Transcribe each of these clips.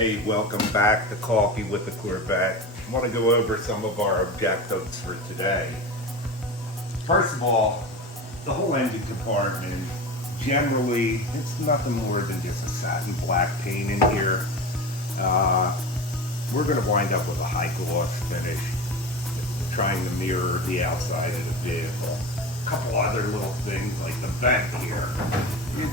Hey, welcome back to Coffee with the Corvette. I want to go over some of our objectives for today. First of all, the whole engine compartment, generally, it's nothing more than just a satin black paint in here. We're going to wind up with a high gloss finish, trying to mirror the outside of the vehicle. A couple other little things like the vent here.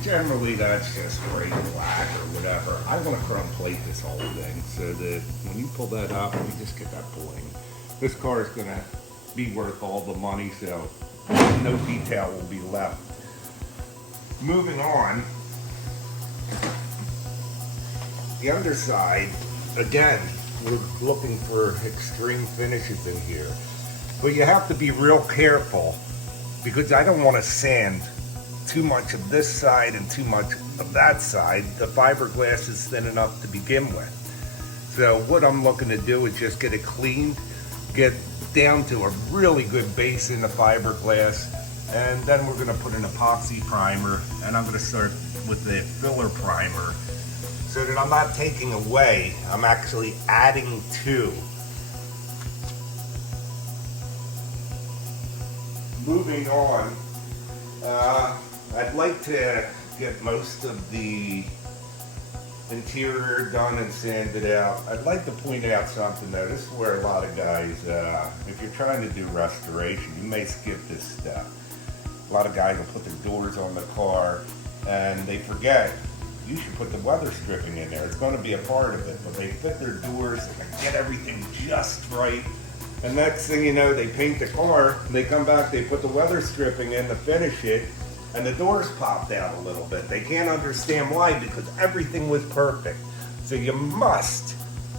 Generally, that's just gray black or whatever. I want to chrome plate this whole thing so that when you pull that up, we just get that bling. This car is going to be worth all the money, so no detail will be left. Moving on, the underside, again, we're looking for extreme finishes in here. But you have to be real careful because I don't want to sand too much of this side and too much of that side. The fiberglass is thin enough to begin with. So what I'm looking to do is just get it cleaned, get down to a really good base in the fiberglass, and then we're going to put an epoxy primer, and I'm going to start with the filler primer so that I'm not taking away, I'm actually adding to. Moving on, I'd like to get most of the interior done and sanded out. I'd like to point out something though. This is where a lot of guys, if you're trying to do restoration, you may skip this step. A lot of guys will put their doors on the car and they forget you should put the weather stripping in there. It's going to be a part of it, but they fit their doors and they get everything just right. And next thing you know, they paint the car, they come back, they put the weather stripping in to finish it, and the doors popped out a little bit. They can't understand why, because everything was perfect. So you must,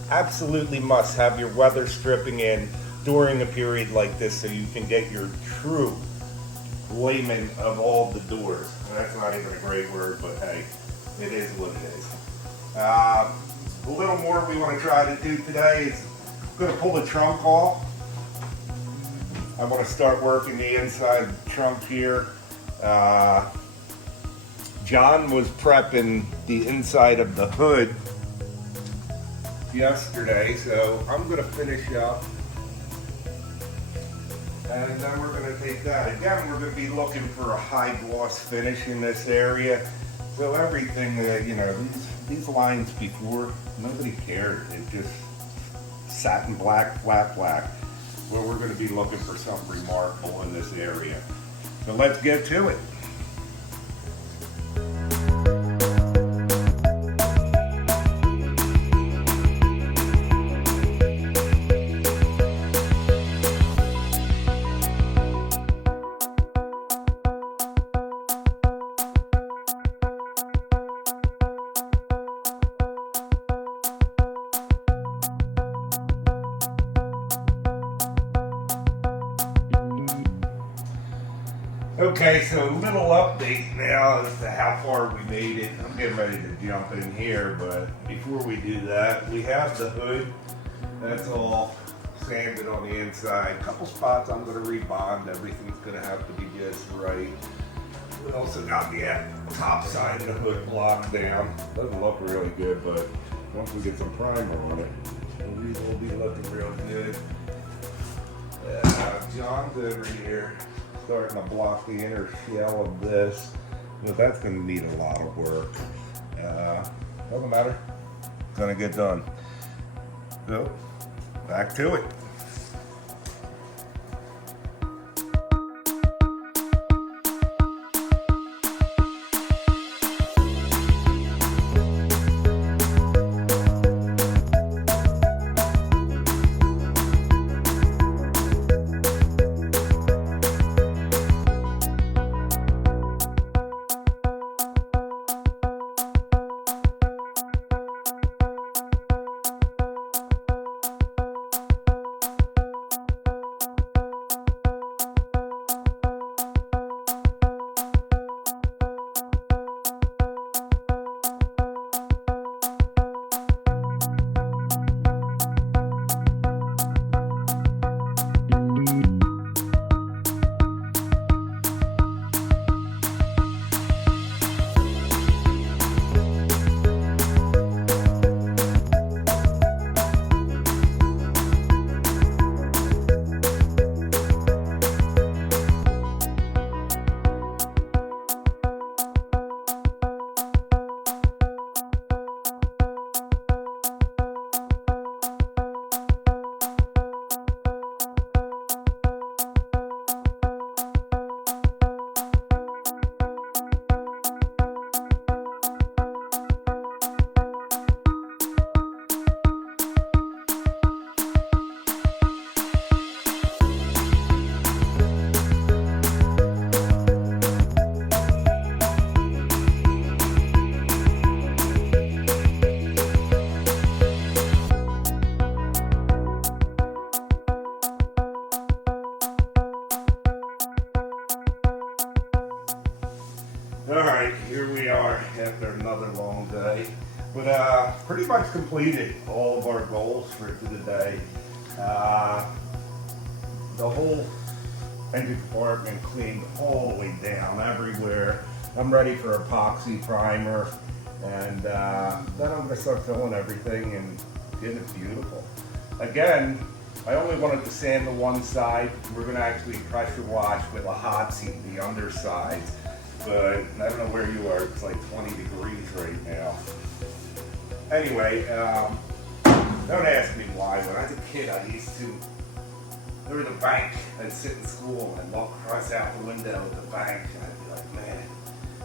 absolutely must have your weather stripping in during a period like this so you can get your true layment of all the doors. And that's not even a great word, but hey, it is what it is. A little more we want to try to do today is I'm going to pull the trunk off. I want to start working the inside trunk here. John was prepping the inside of the hood yesterday, so I'm going to finish up. And then we're going to take that. Again, we're going to be looking for a high gloss finish in this area. So everything that, you know, these lines before, nobody cared. It just satin black, flat black. Well, we're going to be looking for something remarkable in this area. So let's get to it. Okay, so a little update now as to how far we made it. I'm getting ready to jump in here, but before we do that, we have the hood. That's all sanded on the inside. A couple spots I'm going to rebond. Everything's going to have to be just right. We also got the top side of the hood blocked down. Doesn't look really good, but once we get some primer on it, we'll be looking real good. John's over here starting to block the inner shell of this, but that's going to need a lot of work. Doesn't matter, it's going to get done. So, back to it. after another long day. But pretty much completed all of our goals for the day. The whole engine compartment cleaned all the way down everywhere. I'm ready for epoxy primer, and then I'm gonna start filling everything and get it beautiful. Again, I only wanted to sand the one side. We're gonna actually pressure wash with a hot seat the underside, but I don't know where you are. It's like 20 degrees right now. Anyway, don't ask me why. When I was a kid, I used to go to the bank. I'd sit in school and walk across out the window of the bank, and I'd be like, man,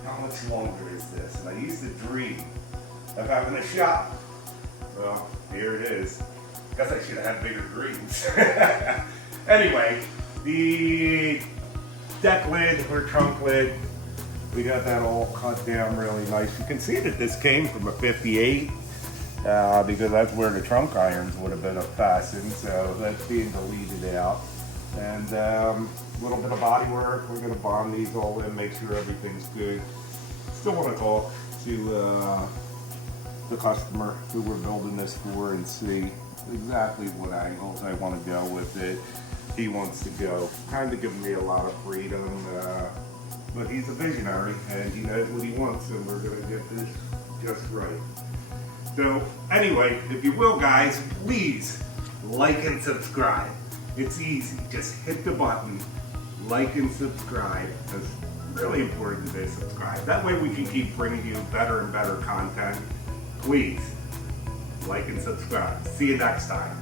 how much longer is this? And I used to dream of having a shop. Well, here it is. Guess I should have had bigger dreams. Anyway, the deck lid or trunk lid, we got that all cut down really nice. You can see that this came from a 58 because that's where the trunk irons would have been fastened. So that's being deleted out. And a little bit of body work. We're going to bond these all in, make sure everything's good. Still want to talk to the customer who we're building this for and see exactly what angles I want to go with it. He wants to go. Kind of giving me a lot of freedom, but he's a visionary and he knows what he wants, and we're going to get this just right. So anyway, if you will, guys, please like and subscribe. It's easy. Just hit the button, like and subscribe. It's really important to subscribe. That way we can keep bringing you better and better content. Please like and subscribe. See you next time.